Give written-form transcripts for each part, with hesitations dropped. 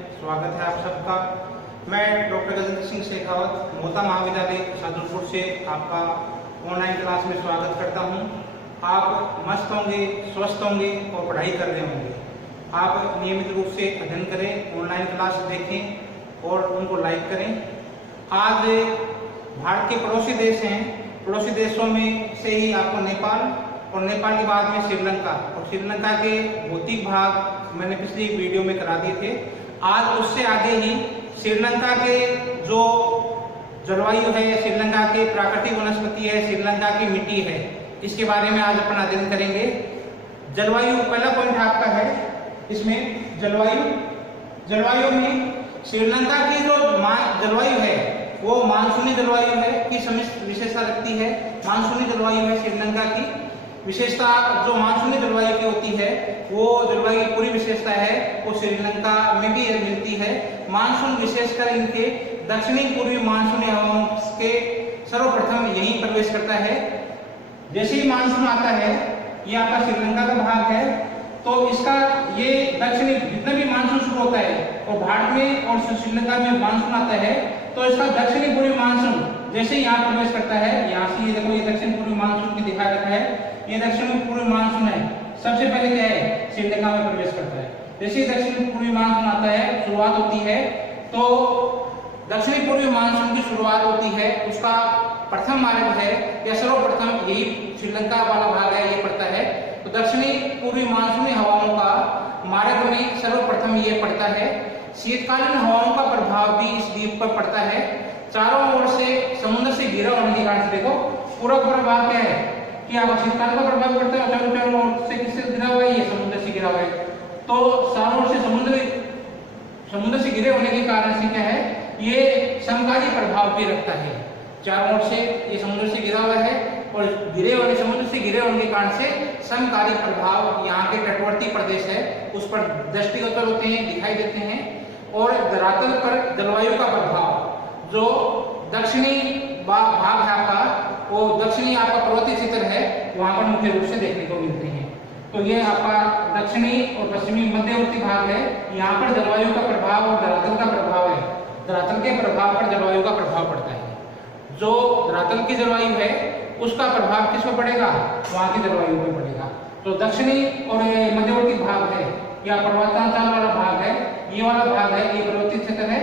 स्वागत है आप सबका। मैं डॉक्टर गजेंद्र सिंह शेखावत मोहता महाविद्यालय शाहजहांपुर से आपका ऑनलाइन क्लास में स्वागत करता हूं। आप मस्त होंगे, स्वस्थ होंगे और पढ़ाई कर रहे होंगे। आप नियमित रूप से अध्ययन करें, ऑनलाइन क्लास देखें और उनको लाइक करें। आज भारत के पड़ोसी देश हैं, पड़ोसी देशों में से ही आपको नेपाल और नेपाल के बाद में श्रीलंका, और श्रीलंका के भौतिक भाग मैंने पिछली वीडियो में करा दिए थे। आज उससे आगे ही श्रीलंका के जो जलवायु है, श्रीलंका के प्राकृतिक वनस्पति है, श्रीलंका की मिट्टी है, इसके बारे में आज अपन अध्ययन करेंगे। जलवायु पहला पॉइंट आपका है इसमें जलवायु में श्रीलंका की जो जलवायु है वो मानसूनी जलवायु है की विशेषता रखती है। मानसूनी जलवायु है श्रीलंका की विशेषता। जो मानसूनी जलवायु की होती है वो जलवायु की पूरी विशेषता है वो श्रीलंका में भी मिलती है। मानसून विशेषकर इनके दक्षिणी पूर्वी मानसूनी हवाओं के सर्वप्रथम यहीं प्रवेश करता है। जैसे ही मानसून आता है, ये आपका श्रीलंका का भाग है, तो इसका ये दक्षिणी जितना भी मानसून शुरू होता है और भारत में और श्रीलंका में मानसून आता है, तो इसका दक्षिणी पूर्वी मानसून जैसे यहाँ प्रवेश करता है, यहाँ से ये देखो ये दक्षिण पूर्वी मानसून की दिखा रखा है, ये दक्षिण पूर्वी मानसून है। सबसे पहले क्या है, श्रीलंका में प्रवेश करता है। जैसे ही दक्षिण पूर्वी मानसून आता है, शुरुआत होती है, तो दक्षिणी पूर्वी मानसून की शुरुआत होती है, उसका प्रथम मार्ग है या सर्वप्रथम यही श्रीलंका वाला भाग है, ये पड़ता है। तो दक्षिणी पूर्वी मानसूनी हवाओं का मार्ग में सर्वप्रथम ये पड़ता है। शीतकालीन हवाओं का प्रभाव भी इस द्वीप पर पड़ता है। चारों ओर से समुद्र से घिरा होने के कारण से देखो पूरा भाग क्या है कि आप शीतकाल का प्रभाव पड़ता है, चारों ओर से किससे घिरा हुआ है, ये समुद्र से घिरा हुआ है। तो चारों ओर से समुद्र से घिरे होने के कारण से क्या है, ये समकाली प्रभाव भी रखता है। चारों ओर से ये समुद्र से घिरा हुआ है और समुद्र से घिरे होने के कारण से समकालीन प्रभाव यहाँ के तटवर्ती प्रदेश है उस पर दृष्टिगोचर होते हैं, दिखाई देते हैं। और धरातल पर जलवायु का प्रभाव, जो दक्षिणी भाग है आपका, वो दक्षिणी आपका पर्वतीय क्षेत्र है, वहां पर मुख्य रूप से देखने को मिलते हैं। तो ये आपका दक्षिणी और पश्चिमी मध्यवर्ती भाग है, यहाँ पर जलवायु का प्रभाव और धरातल का प्रभाव है। धरातल के प्रभाव पर जलवायु का प्रभाव पड़ता है। जो धरातल की जलवायु है उसका प्रभाव किस पर पड़ेगा, वहां की जलवायु पर पड़ेगा। तो दक्षिणी और मध्यवर्ती भाग है या पर्वतांचल वाला भाग है, ये वाला भाग है, ये पर्वतीय क्षेत्र है।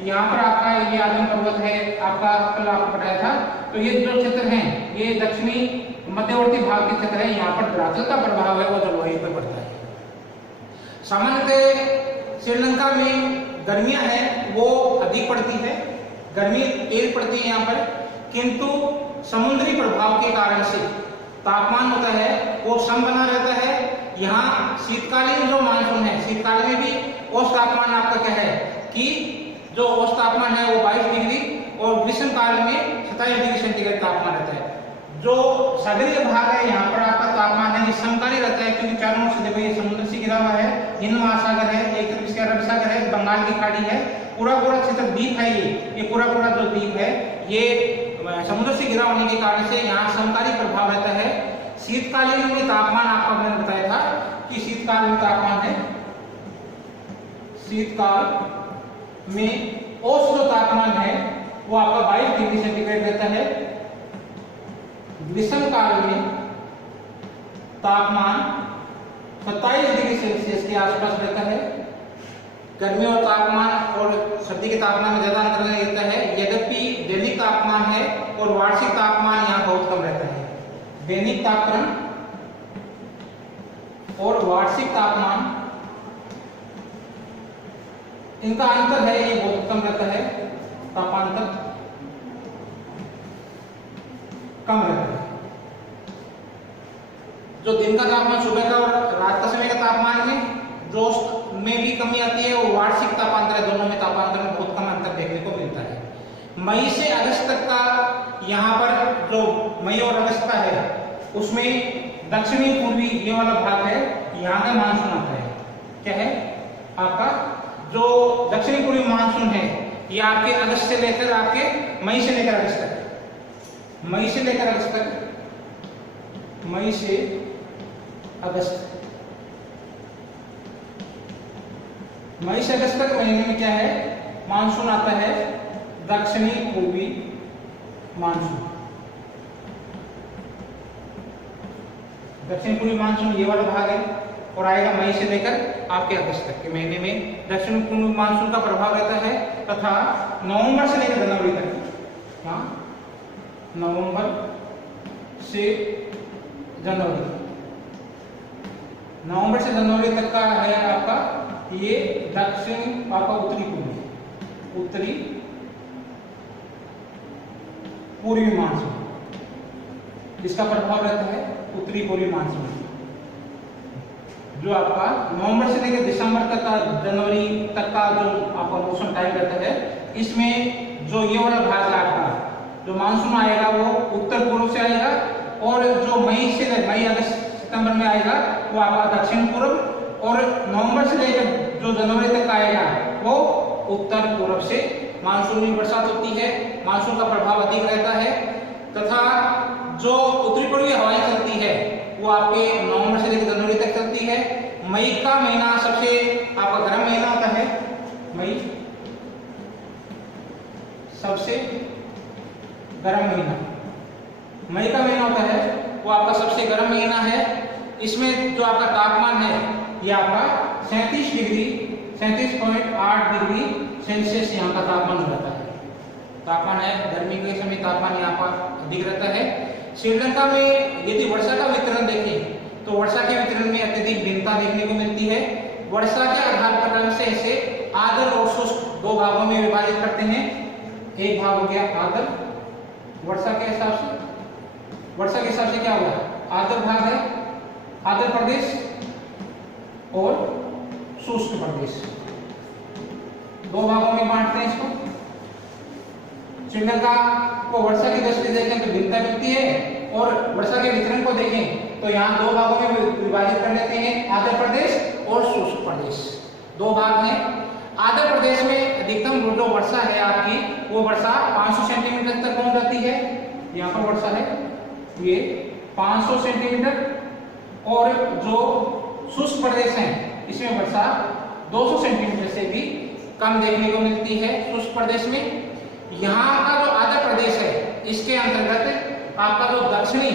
यहाँ पर आपका ये आदम पर्वत है, आपका कल आपको बताया था। तो ये जो क्षेत्र हैं ये दक्षिणी मध्यवर्ती भाग के क्षेत्र है, यहाँ पर धरातल का प्रभाव है वो जलवायु पर पड़ता है। सामान्यतः श्रीलंका में गर्मियां हैं वो अधिक पड़ती है, गर्मी तेज पड़ती है यहाँ पर, किंतु समुद्री प्रभाव के कारण से तापमान होता है वो सम बना रहता है। यहाँ शीतकालीन जो मानसून है, शीतकाल में भी औसत तापमान आपका क्या है कि जो औसत तापमान है वो 22 डिग्री और ग्रीष्म काल में 27 डिग्री सेंटीग्रेड तापमान रहता है। जो सागरीय भाग है यहाँ पर आपका तापमान है समकालीन रहता है, क्योंकि चारों ओर से देखो ये समुद्र से घिरा हुआ है, हिंद महासागर है, एक तरफ इसके अरब सागर है, बंगाल की खाड़ी है, पूरा क्षेत्र द्वीप है। ये पूरा जो द्वीप है ये समुद्र से घिरा होने के कारण से यहाँ समकालीन प्रभाव रहता है। शीतकालीन में तापमान आपको मैंने बताया था कि शीतकाल में तापमान है, शीतकाल में औसत जो तापमान है वो आपका 22 डिग्री सेंटीग्रेड रहता है। ग्रीष्म काल में तापमान 27 डिग्री सेल्सियस के आसपास रहता है। गर्मी और तापमान और सर्दी के तापमान में ज्यादा अंतर नहीं रहता है, यद्यपि दैनिक तापमान है और वार्षिक तापमान यहाँ बहुत कम रहता है। दैनिक तापमान और वार्षिक तापमान इनका अंतर है, ये बहुत कम रहता है, तापांतर कम रहता है। जो दिन का तापमान सुबह का और रात का समय का तापमान में जो में भी कमी आती है, वो वार्षिक तापांतर है, दोनों में तापांतर में बहुत कम अंतर देखने को मिलता है। मई से अगस्त तक का यहाँ पर जो मई और अगस्त का है उसमें दक्षिणी पूर्वी ये वाला भाग है, यहाँ का मानसून आता है। क्या है आपका जो दक्षिणी पूर्वी मानसून है ये आपके अगस्त से लेकर आपके मई से लेकर अगस्त तक, मई से लेकर अगस्त तक, मई से अगस्त मई से अगस्त तक महीने में क्या है, मानसून आता है, दक्षिणी पूर्वी मानसून। दक्षिण पूर्वी मानसून ये वाला भाग है और आएगा मई से लेकर आपके अगस्त तक के महीने में दक्षिण पूर्वी मानसून का प्रभाव रहता है। तथा नवंबर से लेकर जनवरी तक, हाँ, नवंबर से जनवरी, नवंबर से जनवरी तक का है आपका ये दक्षिण आपका उत्तरी पूर्वी मानसून, इसका प्रभाव रहता है उत्तरी पूर्वी मानसून, जो आपका नवंबर से लेकर दिसंबर तक का, जनवरी तक का जो आपका मौसम टाइम रहता है। इसमें जो ये वाला भाग है आपका, जो मानसून आएगा वो उत्तर पूर्व से आएगा और जो मई अगस्त सितंबर में आएगा वो आपका दक्षिण पूर्व, और नवंबर से लेकर जो जनवरी तक आएगा वो उत्तर पूर्व से मानसून में बरसात होती है। मानसून का प्रभाव अधिक रहता है तथा जो उत्तरी पूर्वी हवाएं चलती है वो आपके नवंबर से लेकर जनवरी तक चलती है। मई का महीना सबसे आपका गर्म महीना होता है, मई सबसे गर्म महीना, मई का महीना होता है वो आपका सबसे गर्म महीना है। इसमें जो आपका तापमान है ये आपका 37.8 डिग्री सेल्सियस यहाँ का तापमान रहता है। तापमान है, गर्मी के समय तापमान यहाँ पर अधिक रहता है। श्रीलंका में यदि वर्षा का वितरण देखें तो वर्षा के वितरण में अत्यधिक भिन्नता देखने को मिलती है। वर्षा के आधार पर क्रम से इसे आर्द्र और शुष्क दो भागों में विभाजित करते हैं। एक भाग हो गया आर्द्र, वर्षा के हिसाब से क्या होगा, आर्द्र भाग है, आर्द्र प्रदेश और शुष्क प्रदेश, दो भागों में बांटते हैं इसको। श्रीलंका को वर्षा की दृष्टि से देखें तो भिन्नता मिलती है और वर्षा के वितरण को देखें तो यहाँ दो भागों में विभाजित कर लेते हैं, आंध्र प्रदेश और शुष्क प्रदेश, दो भाग हैं। आंध्र प्रदेश में अधिकतम जो वर्षा है आपकी वो वर्षा 500 सेंटीमीटर तक पहुंच जाती है। यहाँ पर वर्षा है ये 500 सेंटीमीटर, और जो शुष्क प्रदेश है इसमें वर्षा 200 सेंटीमीटर से भी कम देखने को मिलती है। शुष्क प्रदेश में यहाँ का जो आंध्र प्रदेश है इसके अंतर्गत आपका जो दक्षिणी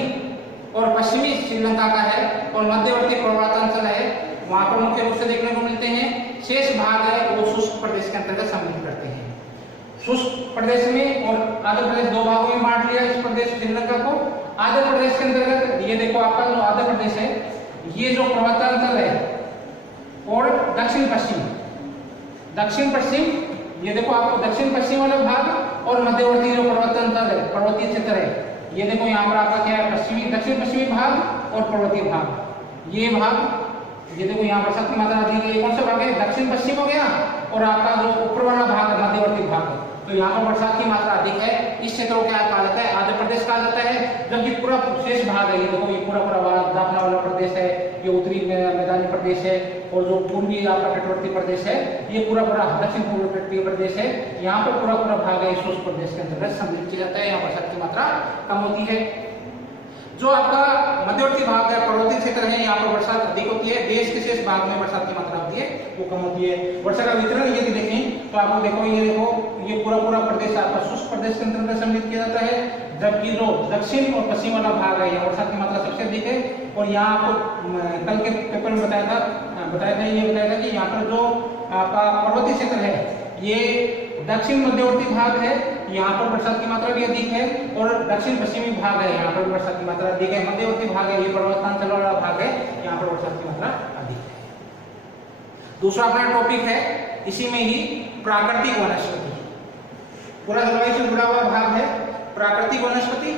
और पश्चिमी श्रीलंका का है और मध्यवर्ती पर्वतांचल है वहां पर मुख्य रूप से देखने को मिलते हैं। शेष भाग है वो शुष्क प्रदेश के अंतर्गत सम्मिलित करते हैं। शुष्क प्रदेश में और आंध्र प्रदेश दो भागों में बांट लिया इस प्रदेश श्रीलंका को। आंध्र प्रदेश के अंतर्गत ये देखो आपका जो आंध्र प्रदेश है ये जो पर्वतांचल है और दक्षिण पश्चिम ये देखो आपको दक्षिण पश्चिम वाला भाग और मध्यवर्ती जो पर्वतांचल है, पर्वतीय क्षेत्र है, ये देखो यहाँ पर आपका क्या है, दक्षिण पश्चिमी भाग और पर्वतीय भाग। ये भाग ये देखो यहाँ पर बरसात की मात्रा अधिक है। कौन सा भाग है, दक्षिण पश्चिम हो गया, और आपका जो ऊपर वाला भाग है मध्यवर्ती भाग है, तो यहाँ पर बरसात की मात्रा अधिक है। इस क्षेत्र को क्या कहा जाता है, आंध्र प्रदेश कहा जाता है। जबकि पूरा शेष भाग है, ये देखो ये पूरा दाखना वाला प्रदेश है, ये उत्तरी मैदानी प्रदेश है, और जो पूर्वी आपका तटवर्ती प्रदेश है ये पूरा दक्षिण पूर्व तटीय प्रदेश है। यहाँ पर पूरा भाग है शुष्क प्रदेश के अंतर्गत सम्मिलित किया जाता है। यहाँ बरसात की मात्रा कम होती है। जो आपका मध्यवर्ती भाग है, पर्वतीय क्षेत्र है, यहाँ पर बरसात अधिक होती है। देश के शेष भाग में बरसात की मात्रा होती है वो कम होती है। वर्षा का वितरण यदि देखें तो आपको देखो ये पूरा प्रदेश आपका शुष्क प्रदेश के अंतर्गत सम्मिलित किया जाता है। जबकि जो दक्षिण और पश्चिम वाला भाग है यहाँ बरसात की मात्रा सबसे अधिक है। और यहाँ आपको कल के पेपर में बताया था कि यहाँ पर जो आपका पर्वतीय क्षेत्र है ये दक्षिण मध्यवर्ती भाग है, यहाँ पर बरसात की मात्रा भी अधिक है, और दक्षिण पश्चिमी भाग है यहाँ पर बरसात की मात्रा अधिक है। मध्यवर्ती भाग है ये पर्वतांचल वाला भाग है, यहाँ पर बरसात की मात्रा अधिक है। दूसरा अपना टॉपिक है इसी में ही प्राकृतिक वनस्पति। पूरा जलवायु से जुड़ा हुआ भाग है प्राकृतिक वनस्पति।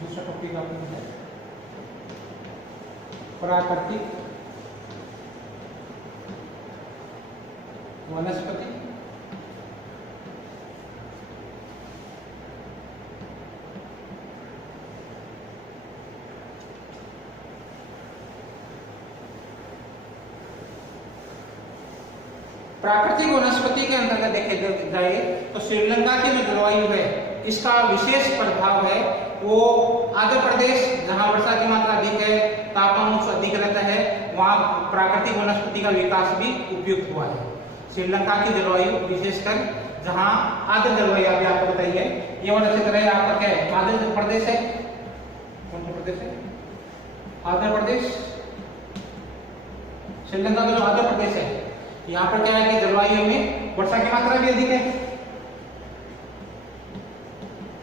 दूसरा टॉपिक आपको है प्राकृतिक वनस्पति। प्राकृतिक वनस्पति के अंतर्गत देखे जाए तो श्रीलंका की जो जलवायु है इसका विशेष प्रभाव है वो आंध्र प्रदेश, जहां वर्षा की मात्रा अधिक है, तापमान उच्च अधिक रहता है, वहां प्राकृतिक वनस्पति का विकास भी उपयुक्त हुआ है। श्रीलंका की जलवायु विशेषकर जहां आर्द्र जलवायु अभी आपको बताइए, ये वाला क्षेत्र है आपका क्या है, आंध्र प्रदेश है। कौन सा प्रदेश है? आंध्र प्रदेश। श्रीलंका का जो आंध्र प्रदेश है, यहाँ पर क्या है कि जलवायु में वर्षा की मात्रा भी अधिक है,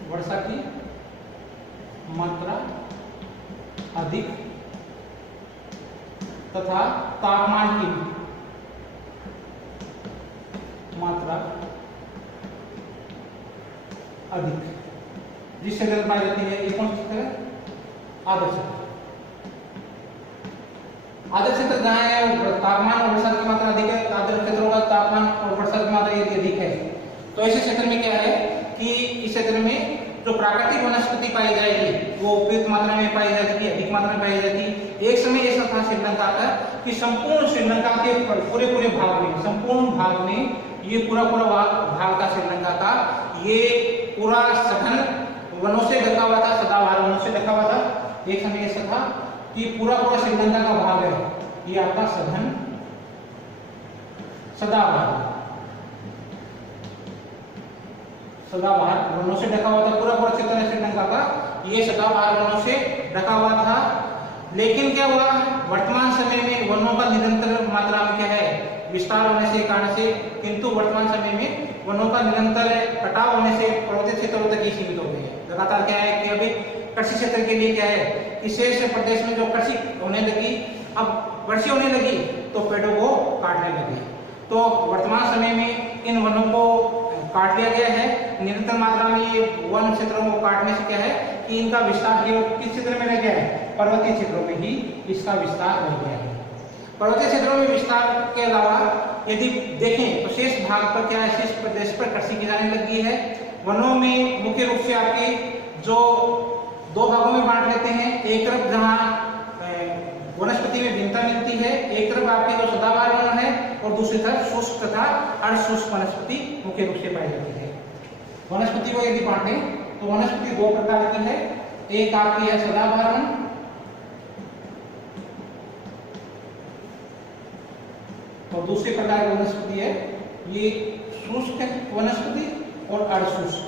वर्षा की मात्रा अधिक तथा तापमान की मात्रा अधिक जिस क्षेत्र में पाई जाती है। ये कौन सा क्षेत्र है? आदर्श क्षेत्र। आदर्श क्षेत्र जहां है तापमान और वर्षा की मात्रा अधिक है, आदर्श क्षेत्रों का तापमान और वर्षा की मात्रा यदि अधिक है तो ऐसे क्षेत्र में क्या है कि इस क्षेत्र में जो प्राकृतिक वनस्पति पाई जाएगी वो उपयुक्त मात्रा में पाई जाती है, अधिक मात्रा में पाई जाती है। एक समय ऐसा था श्रीलंका का कि संपूर्ण श्रीलंका के पूरे भाग में, संपूर्ण भाग में, ये पूरा भाग था श्रीलंका का, ये पूरा सघन वनों से ढका हुआ था, सदाबहार वनों से ढका हुआ था। एक समय ऐसा था कि पूरा श्रीलंका का भाग है ये आपका सघन सदाबहार वनों से ढका हुआ था। पूरा क्षेत्र है श्रीलंका का ये सदाबहार वनों से ढका हुआ था। लेकिन क्या हुआ, वर्तमान समय में वनों का निरंतर मात्रा में क्या है विस्तार होने से कारण से, किंतु वर्तमान समय में वनों का निरंतर कटाव होने से पर्वतीय क्षेत्रों तक ही सीमित हो गए हैं। लगातार क्या है कि अभी कृषि क्षेत्र के लिए क्या है कि शेष प्रदेश में जो कृषि होने लगी, अब वर्षा होने लगी तो पेड़ों को काटने लगे। तो वर्तमान समय में इन वनों को काट लिया गया है। निरंतर मात्रा में ये वन क्षेत्रों को काटने से क्या है कि इनका विस्तार किस क्षेत्र में रह गया है, पर्वतीय क्षेत्रों में ही इसका विस्तार रह गया है। पर्वतीय क्षेत्रों में विस्तार के अलावा यदि देखें तो शेष भाग पर क्या है, शेष प्रदेश पर कृषि की जाने लगी है। वनों में मुख्य रूप से आपके जो दो भागों में बांट लेते हैं, एक तरफ जहाँ वनस्पति में भिन्नता मिलती है, एक तरफ आपके जो सदाबहार वन है और दूसरी तरफ शुष्क तथा अर्धशुष्क वनस्पति मुख्य रूप से पाई जाती है। वनस्पति को यदि बांटे तो वनस्पति दो प्रकार की है, एक आपकी है सदाबहार वन और दूसरी प्रकार की वनस्पति है ये शुष्क वनस्पति और अर्धशुष्क।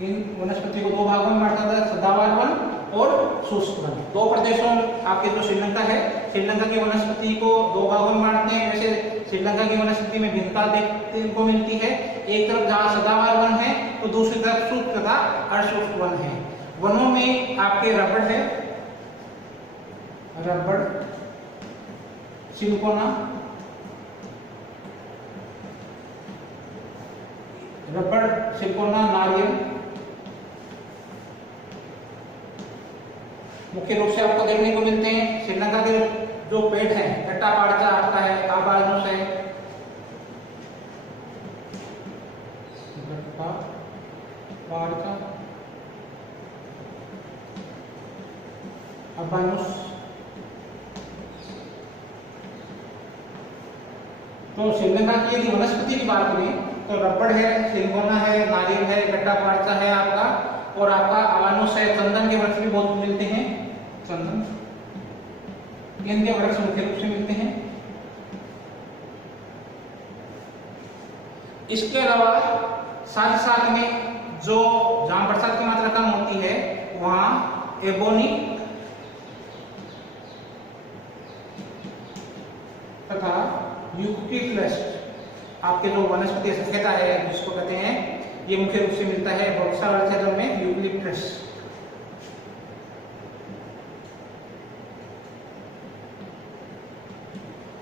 इन वनस्पति को दो भागों में बांटा जाता है, सदाबहार वन और शुष्क वन। दो प्रदेशों आपके जो श्रीलंका है, श्रीलंका की वनस्पति को दो भागों में बांटते हैं। वैसे श्रीलंका की वनस्पति में भिन्नता देखने को मिलती है, एक तरफ जहाँ सदाबहार वन है तो दूसरी तरफ शुष्क तथा अर्धशुष्क वन है। वनों में आपके रबड़ है, रबड़, सिंकोना, रबड़, सिंकोना, नारियल मुख्य रूप से आपको देखने को मिलते हैं। श्रीलंका के जो पेड़ है, गट्टा पाड़चा आपका है, आबानुस है, गट्टा पाड़चा, आबानुस। तो श्रीलंका की यदि वनस्पति की बात करें तो रबड़ है, सिंगोना है, नारियल है, गट्टा पाड़चा है आपका, और आपका आबानुस है। चंदन के वृक्ष भी बहुत मिलते हैं, चंदन इनके वृक्ष मुख्य रूप से मिलते हैं। इसके अलावा साथ साथ में जो जहां बरसात की मात्रा कम होती है वहां एबोनी तथा यूकेलिप्टस आपके जो वनस्पति सफेदा है जिसको कहते हैं, ये मुख्य रूप से मिलता है बक्सा वाले क्षेत्रों में यूकेलिप्टस।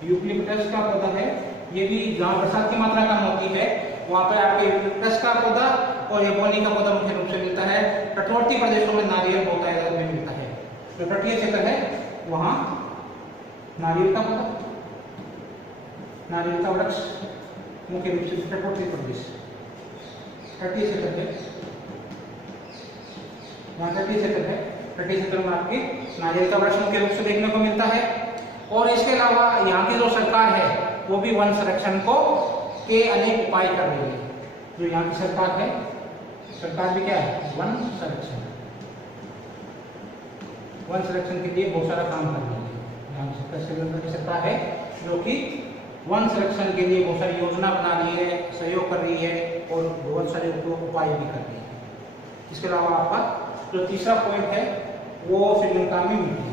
यूकेलिप्टस का पौधा है, ये भी जहां बरसात की मात्रा कम होती है वहां पर आपके यूकेलिप्टस का पौधा और एबोनी का पौधा मुख्य रूप से मिलता है। तटवर्ती प्रदेशों में नारियल बहुत में मिलता है। जो तटीय क्षेत्र है वहां नारियल का पौधा, नारियल का वृक्ष मुख्य रूप से तटवर्ती प्रदेश, तटीय क्षेत्र है, जहाँ तटीय क्षेत्र है, तटीय क्षेत्र में आपके नारियल का वृक्ष मुख्य रूप से देखने को मिलता है। और इसके अलावा यहाँ की जो सरकार है वो भी वन संरक्षण को के अनेक उपाय कर रही है। जो यहाँ की सरकार है, सरकार भी क्या है, वन संरक्षण, वन संरक्षण के लिए बहुत सारा काम कर रही है। यहाँ श्रीलंका की सरकार है जो कि वन संरक्षण के लिए बहुत सारी योजना बना रही है, सहयोग कर रही है और बहुत सारे उपाय भी कर रही है। इसके अलावा आपका जो तीसरा पॉइंट है वो श्रीलंका में मिट्टी।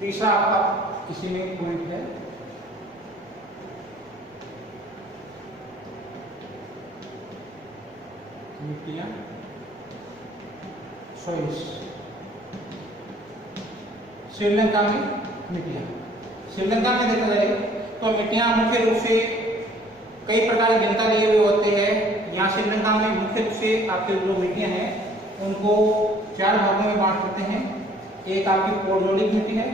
तीसरा आपका इसी में पॉइंट है मिट्टियां, सॉइल्स। श्रीलंका में मिट्टियां, श्रीलंका में देखा जाए तो मिट्टियां मुख्य रूप से कई प्रकार की भिन्नता लिए हुए होते हैं। यहाँ श्रीलंका में मुख्य रूप से आपके जो मिट्टियां हैं उनको 4 भागों में बांट सकते हैं। एक आपकी पोडोलिक मिट्टी है,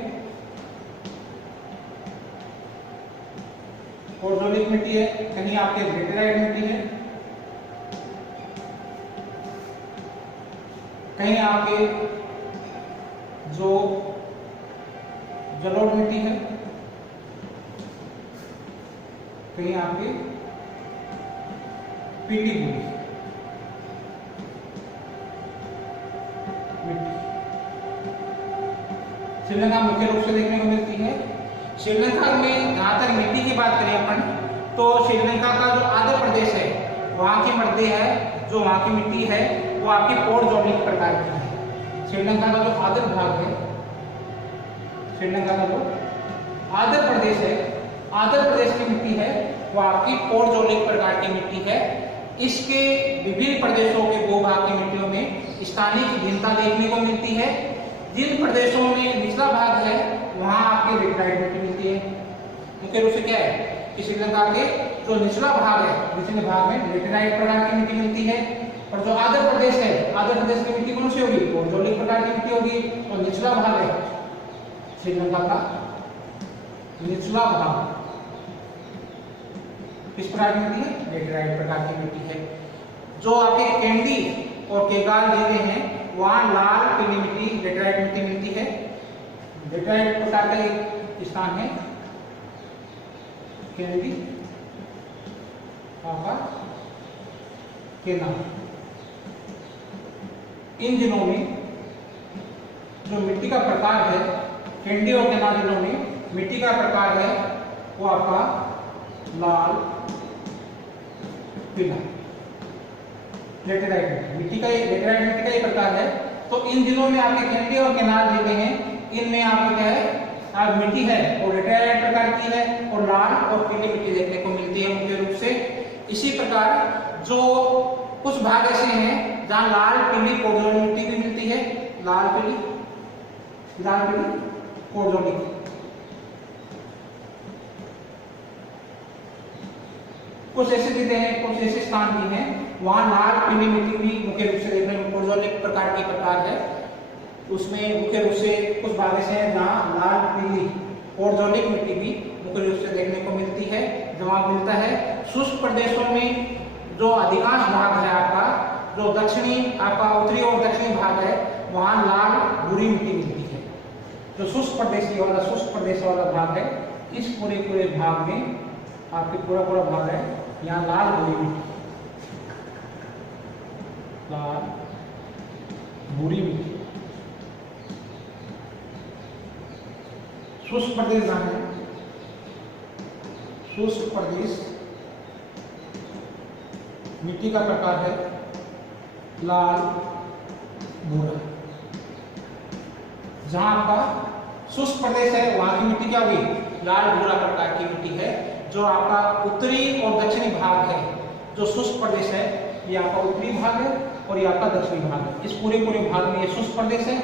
पोडोलिक मिट्टी है, कहीं आपके लेटेराइट मिट्टी है, कहीं आपके जो जलोढ़ मिट्टी है, कहीं आपके पीली मिट्टी। श्रीलंका मुख्य रूप से देखने को मिलती है। श्रीलंका में जहां तक मिट्टी की बात करें अपन, तो श्रीलंका का जो आंध्र प्रदेश है वहां की मिट्टी है, जो वहां की मिट्टी है वो आपकी पोडोलिक प्रकार की है। श्रीलंका का जो आंध्र भाग है, श्रीलंका का जो आंध्र प्रदेश है, आंध्र प्रदेश की मिट्टी है वो आपकी पोडोलिक प्रकार की मिट्टी है। इसके विभिन्न प्रदेशों के भूभाग की मिट्टियों में स्थानीय भिन्नता देखने को मिलती है। जिन प्रदेशों में निचला भाग है वहां आपके लेटेराइट मिट्टी मिलती है। मुख्य रूप से क्या है कि श्रीलंका के जो निचला भाग है, निचले भाग में लेटेराइट प्रकार की मिट्टी मिलती है, और जो आंध्र प्रदेश है, आंध्र प्रदेश की मिट्टी कौन सी होगी, पोडोलिक प्रकार की मिट्टी होगी। और निचला भाग है श्रीलंका का निचला भाग किस प्रकार की मिट्टी है, लेटेराइट प्रकार की मिट्टी है। जो आपके कैंडी और केगाल जिले हैं वहां लाल पीली मिट्टी, लेटेराइट मिट्टी मिलती है। लेटेराइट प्रकार का एक स्थान है कैंडी और केनाल। इन जिलों में जो मिट्टी का प्रकार है, कैंडी और केनाल जिलों में मिट्टी का प्रकार है वो आपका लाल पीला लेटेराइट मिट्टी का, लेटेराइट मिट्टी का ये प्रकार है। तो इन जिलों में आपके कैंडी और केनाल जिले हैं, इनमें आपके क्या है, आप मिट्टी है और लेटेराइट प्रकार की है और लाल और पीली मिट्टी देखने को मिलती है मुख्य रूप से। इसी प्रकार जो कुछ भाग ऐसे हैं जहां लाल पीली पोडोलिक मिट्टी भी मिलती है, लाल पीली पोडोलिक। कुछ ऐसे जिले हैं, कुछ ऐसे स्थान भी हैं वहां लाल पीली मिट्टी भी मुख्य रूप से देखने में पोडोलिक प्रकार की प्रकार है। उसमें मुख्य रूप से कुछ भाग ऐसे हैं जहाँ लाल पीली पोडोलिक मिट्टी भी मुख्य रूप से देखने को मिलती है। जवाब मिलता है शुष्क प्रदेशों में जो अधिकांश भाग है आपका, जो दक्षिणी आपका उत्तरी और दक्षिणी भाग है वहां लाल भूरी मिट्टी मिलती है। जो शुष्क प्रदेश वाला भाग है, इस पूरे भाग में आपके पूरा भाग है यहाँ लाल भूरी मिट्टी, लाल भूरी मिट्टी। शुष्क प्रदेश जहां है, शुष्क प्रदेश मिट्टी का प्रकार है लाल भूरा। जहां आपका शुष्क प्रदेश है वहां की मिट्टी क्या हुई, लाल भूरा प्रकार की मिट्टी है। जो आपका उत्तरी और दक्षिणी भाग है, जो शुष्क प्रदेश है, ये आपका उत्तरी भाग है और ये आपका दक्षिणी भाग है। इस पूरे भाग में ये शुष्क प्रदेश है,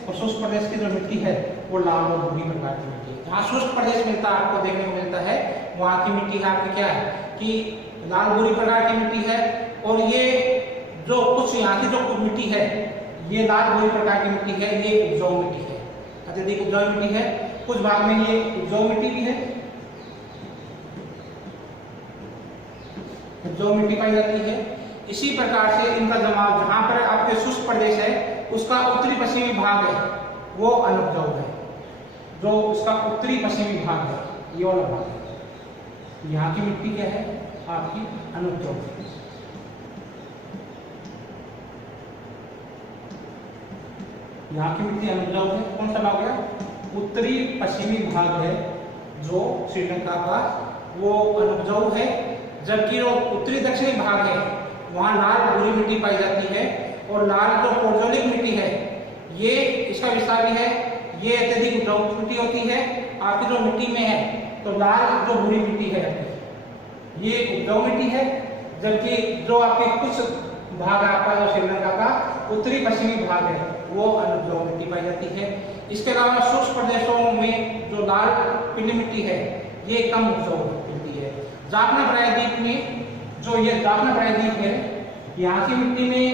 और शुष्क प्रदेश की जो मिट्टी है वो लाल और भूरी प्रकार की मिट्टी है। जहाँ शुष्क प्रदेश मिलता है आपको देखने को मिलता है वहां की मिट्टी है आपकी क्या है कि लाल भूरी प्रकार की मिट्टी है। और ये जो कुछ यहाँ की जो मिट्टी है, ये लाल भूरी प्रकार की मिट्टी है, ये उपजाऊ मिट्टी है, अत्यधिक उपजाऊ मिट्टी है। कुछ भाग में ये उपजाऊ मिट्टी भी है, उपजाऊ मिट्टी पाई जाती है। इसी प्रकार से इनका जमाव जहां पर आपके शुष्क प्रदेश है उसका उत्तरी पश्चिमी भाग है वो अनुपजाऊ है। जो उसका उत्तरी पश्चिमी भाग है ये वाला भाग है, यहाँ की मिट्टी क्या है आपकी अनुपजाऊ है। यहाँ की मिट्टी अनुपजाऊ है। कौन सा भाग है? उत्तरी पश्चिमी भाग है जो श्रीलंका का वो अनुपजाऊ है, जबकि जो उत्तरी दक्षिणी भाग है वहाँ लाल भूरी मिट्टी पाई जाती है। और लाल जो पोर्जोलिक मिट्टी है ये इसका विस्तार भी है, ये अत्यधिक उपजाऊ मिट्टी होती है। आपकी जो मिट्टी में है तो लाल जो भूरी मिट्टी है ये उपजाऊ मिट्टी है, जबकि जो आपके कुछ भाग आपका जो श्रीलंका का उत्तरी पश्चिमी भाग है वो अनुपजाऊ मिट्टी पाई जाती है। इसके अलावा शुष्क प्रदेशों में जो लाल पीली मिट्टी है ये कम उपजाऊ मिट्टी है। जाफना प्रायद्वीप में जो ये जाफना प्रायद्वीप है यहाँ की मिट्टी में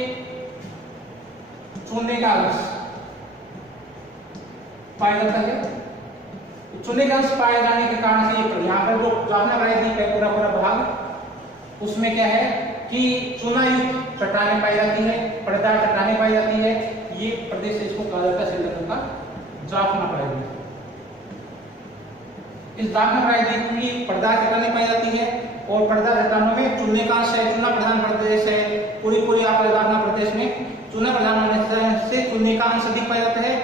चूने का अंश पाया जाता है। चूने का अंश पाए जाने के कारण से यहाँ पर जो जाफना प्रायद्वीप है पूरा पूरा भाग उसमें क्या है कि चूना युक्त चट्टानें पाई जाती है, पड़ेदार चट्टानें पाई जाती है। ये प्रदेश इसको कहा जाता है श्रीलंका का जाफना प्रायद्वीप। इस जाफना प्रायद्वीप में पड़ेदार चट्टानें पाई जाती है और पड़ेदार चट्टानों में चूने का अंश है, चूना प्रधान प्रदेश है। पूरी आप जाफना प्रदेश में चूना प्रधान होने से चूने का अंश अधिक पाया जाता है।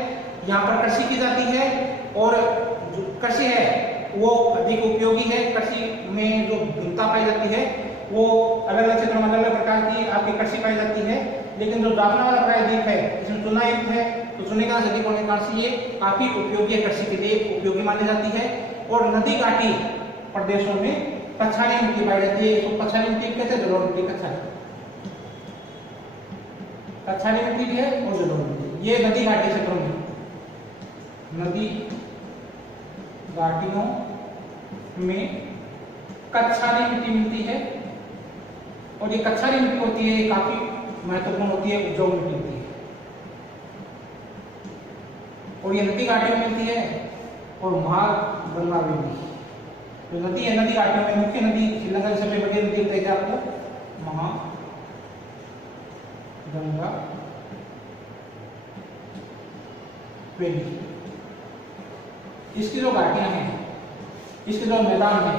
यहाँ पर कृषि की जाती है और जो कृषि है वो अधिक उपयोगी है। कृषि में जो भिन्नता पाई जाती है वो अलग अलग क्षेत्रों में अलग अलग प्रकार की आपकी कृषि पाई जाती है। लेकिन जो जाफना वाला प्रायद्वीप है इसमें चूना युक्त है तो चूने का अंश अधिक होने के कारण से ये काफी उपयोगी है, कृषि के लिए उपयोगी मानी जाती है। और नदी घाटी प्रदेशों में कछारी मिट्टी पाई जाती है। इसको कछारी मिट्टी कहते हैं, जलोढ़ मिट्टी कछारी मिट्टी भी है और जलोढ़ मिट्टी। ये नदी घाटी क्षेत्रों में, नदी घाटियों में कछारी मिट्टी मिलती है। और ये कछारी मिट्टी होती है, ये काफी महत्वपूर्ण होती है, उपजाऊ मिट्टी होती है। और ये नदी घाटियों में मिलती है और महागंगा में भी। जो नदी है नदी घाटियों में मुख्य नदी श्रीलंका की सबसे बड़ी नदी बताइए आपको महागंगा वैली। इसकी जो घाटियां हैं, इसके जो मैदान है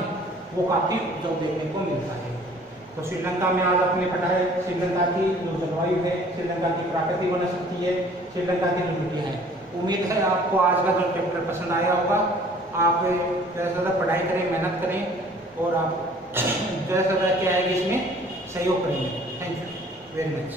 वो काफी उपजाऊ देखने को मिलता है। तो श्रीलंका में आज आपने पढ़ा है श्रीलंका की जो जलवायु है, श्रीलंका की प्राकृतिक वनस्पति है, श्रीलंका की जो मिट्टी है। उम्मीद है आपको आज का जो चैप्टर पसंद आया होगा। आप ज़्यादा से ज़्यादा पढ़ाई करें, मेहनत करें और आप ज़्यादा से ज़्यादा क्या है कि इसमें सहयोग करेंगे। Thank you very much.